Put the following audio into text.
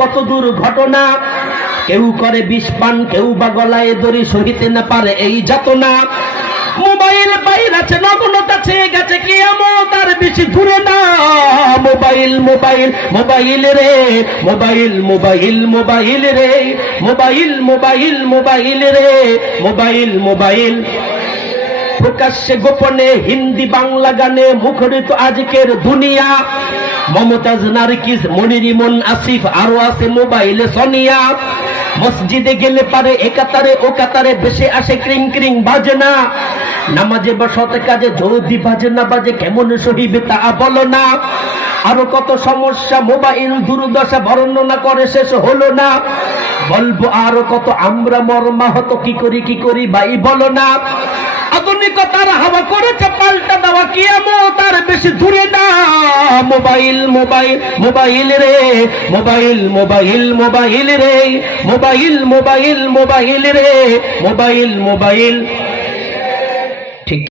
কত দূর ঘটনা, কেউ করে বিষ পান, কেউ বা গলায় দড়ি, সহিতে না পারে এই যাতনা। মোবাইল বাইর আছে, নগ্নতা ছেয়ে গেছে, কিয়ামত আর বেশি দূরে না। মোবাইল মোবাইল মোবাইল রে, মোবাইল মোবাইল মোবাইল রে, মোবাইল মোবাইল মোবাইল রে, মোবাইল মোবাইল। প্রকাশ্যে গোপনে হিন্দি বাংলা গানে মুখরিত আজকের দুনিয়া। মমতাজ, নারকিস, মনির, ইমন, আসিফ, আরো আছে মোবাইলে সোনিয়া। মসজিদে গেলে পারে একাতারে ও কাতারে বেশে আসে ক্রিং ক্রিং বাজনা। নামাজে বা সৎ কাজে যদি বাজে না বাজে কেমন সহিবে তা বলো না। আরো কত সমস্যা, মোবাইল দুর্দশা বর্ণনা করে শেষ হলো না। বলবো আরো কত, আমরা মর্মাহত, কি করি ভাই বলো না। আধুনিকতার হাওয়া করেছে পাল্টা দেওয়া, কিয়ামত আর বেশি দূরে না। মোবাইল মোবাইল মোবাইল রে, মোবাইল মোবাইল মোবাইল রে, মোবাইল মোবাইল মোবাইল রে, মোবাইল মোবাইল।